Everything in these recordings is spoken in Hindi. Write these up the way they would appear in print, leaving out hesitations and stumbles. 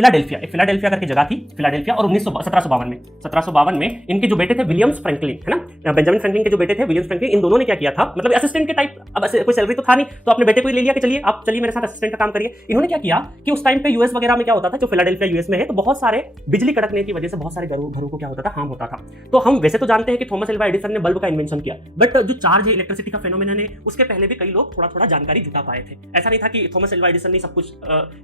फिलाडेल्फिया करके जगह थी, फिलाडेल्फिया, और 1752 में इनके जो बेटे थे विलियम्स फ्रैंकलिन, है ना, बेंजामिन फ्रैंकलिन के जो बेटे थे विलियम्स फ्रैंकलिन, इन दोनों ने क्या किया था, मतलब असिस्टेंट के टाइप, अब कोई सैलरी तो था नहीं, तो अपने बेटे को ही ले लिया कि चलिए आप चलिए मेरे साथ असिस्टेंट का काम करिए। इन्होंने क्या किया कि उस टाइम पे यूएस वगैरह में क्या होता था, जो फिलाडेल्फिया यूएस में है, तो बहुत सारे बिजली कड़कने की वजह से बहुत सारे घरों को क्या होता था, हार्म होता था। तो हम वैसे तो जानते हैं कि थॉमस एल्वा एडिसन ने बल्ब का इन्वेंशन किया, बट जो चार्ज है इलेक्ट्रिसिटी का फेनोमेना है, उसके पहले भी कई लोग थोड़ा जानकारी जुटा पाए थे। ऐसा नहीं था कि थॉमस एल्वा एडिसन ने सब कुछ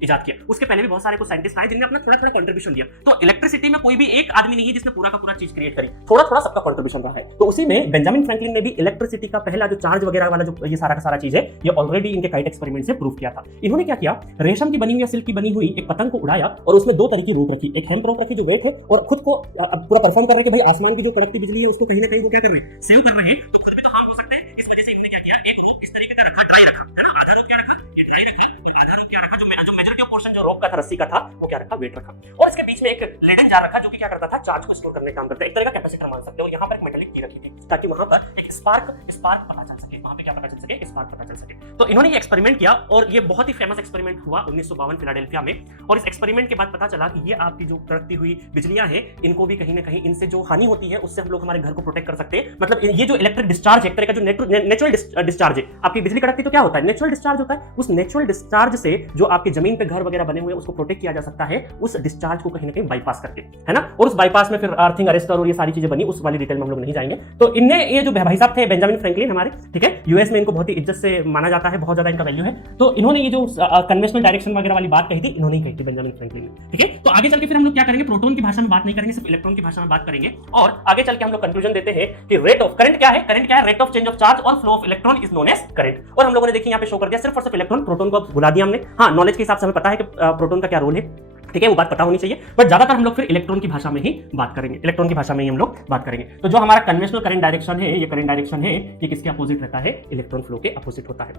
इजाद किया, उसके पहले भी बहुत सारे साइंटिस्ट आए जिन्होंने अपना थोड़ा कंट्रीब्यूशन दिया। तो इलेक्ट्रिसिटी में कोई भी एक आदमी नहीं है जिसने पूरा का पूरा चीज क्रिएट करी, थोड़ा सबका कंट्रीब्यूशन रहा है। तो उसी में बेंजामिन फ्रैंकलिन ने भी इलेक्ट्रिसिटी का पहला जो चार्ज वगैरह वाला जो ये सारा का सारा चीज है, ये ऑलरेडी इनके काइट एक्सपेरिमेंट से प्रूव किया था। इन्होंने क्या किया, रेशम की बनी हुई या सिल्क की बनी हुई एक पतंग को उड़ाया और उसमें दो तरह की रोप रखी, एक हेम्प रोप रखी जो वेट है, और खुद को पूरा परफॉर्म कर रहे हैं कि भाई आसमान की जो कड़कती बिजली है उसको कहीं ना कहीं वो क्या कर रहे हैं, सेव कर रहे हैं, तो खुद भी तो हार्म हो सकते हैं। इस वजह से इन्होंने क्या किया, एक रोप इस तरीके का रखा, ड्राई रखा, है ना, आधा रोप क्या रखा, ये ड्राई रखा, और आधा रोप क्या रखा, जो मेजॉरिटी ऑफ पोर्शन जो रोप का था, रस्सी का था, वो क्या रखा, वेट रखा, और इसके बीच में एक लेडन जार रखा जो कि क्या करता था, चार्ज को स्टोर करने का काम करता है, एक तरह का कैपेसिटर मान सकते हो। यहाँ पर एक मेटालिक की रखी थी ताकि वहां पर एक स्पार्क पता चल सके, वहां पे क्या पता चल सके, स्पार्क पता चल सके। तो इन्होंने ये एक्सपेरिमेंट किया और ये बहुत ही फेमस एक्सपेरिमेंट हुआ 1952 फिलाडेल्फिया में, और इस एक्सपेरिमेंट के बाद पता चला कि ये आपकी जो कड़कती हुई बिजलियां हैं, इनको भी कहीं ना कहीं इनसे जो हानि होती है उससे हम लोग हमारे घर को प्रोटेक्ट कर सकते हैं। मतलब ये जो इलेक्ट्रिक डिस्चार्ज है, एक तरह का जो नेचुरल डिस्चार्ज है, आपकी बिजली कड़कती तो क्या होता है, नेचुरल डिस्चार्ज होता है। उस नेचुरल डिस्चार्ज से जो आपकी जमीन पे घर वगैरह बने हुए उसको प्रोटेक्ट किया जा सकता है, उस डिस्चार्ज को कहीं ना कहीं बाईपास करके, है ना। और उस बाईपास में फिर अर्थिंग, अरेस्टर और ये सारी चीजें बनी, उस वाली डिटेल में हम लोग नहीं जाएंगे। तो इनने ये जो भाई साहब थे बेंजामिन फ्रैंकलिन हमारे, ठीक है, यूएस में इनको बहुत ही इज्जत से माना जाता है, बहुत ज्यादा इनका वैल्यू है। तो इन्होंने ये जो कन्वेंशनल डायरेक्शन वगैरह वाली बात कही थी, इन्होंने ही कही थी बेंजामिन फ्रैंकलिन ने, ठीक है। तो आगे चल के फिर हम लोग क्या करेंगे, प्रोटॉन की भाषा में बात नहीं करेंगे, सिर्फ इलेक्ट्रॉन की भाषा में बात करेंगे, और आगे चल के हम लोग कंक्लूजन देते हैं कि रेट ऑफ करंट क्या है, rate of change of charge और flow of electron is known as current. और हम लोगों ने देखिए यहाँ पे शो कर दिया सिर्फ और सिर्फ इलेक्ट्रॉन, प्रोटॉन को भुला दिया हमने। हाँ, नॉलेज के हिसाब से हमें पता है कि प्रोटॉन का क्या रोल है, ठीक है, वो बात पता होनी चाहिए, बट ज्यादातर हम लोग फिर इलेक्ट्रॉन की भाषा में ही बात करेंगे, इलेक्ट्रॉन की भाषा में ही हम लोग बात करेंगे। तो जो हमारा कन्वेंशनल करंट डायरेक्शन है, ये करंट डायरेक्शन है, ये किसके अपोजिट रहता है, इलेक्ट्रॉन फ्लो के अपोजिट होता है।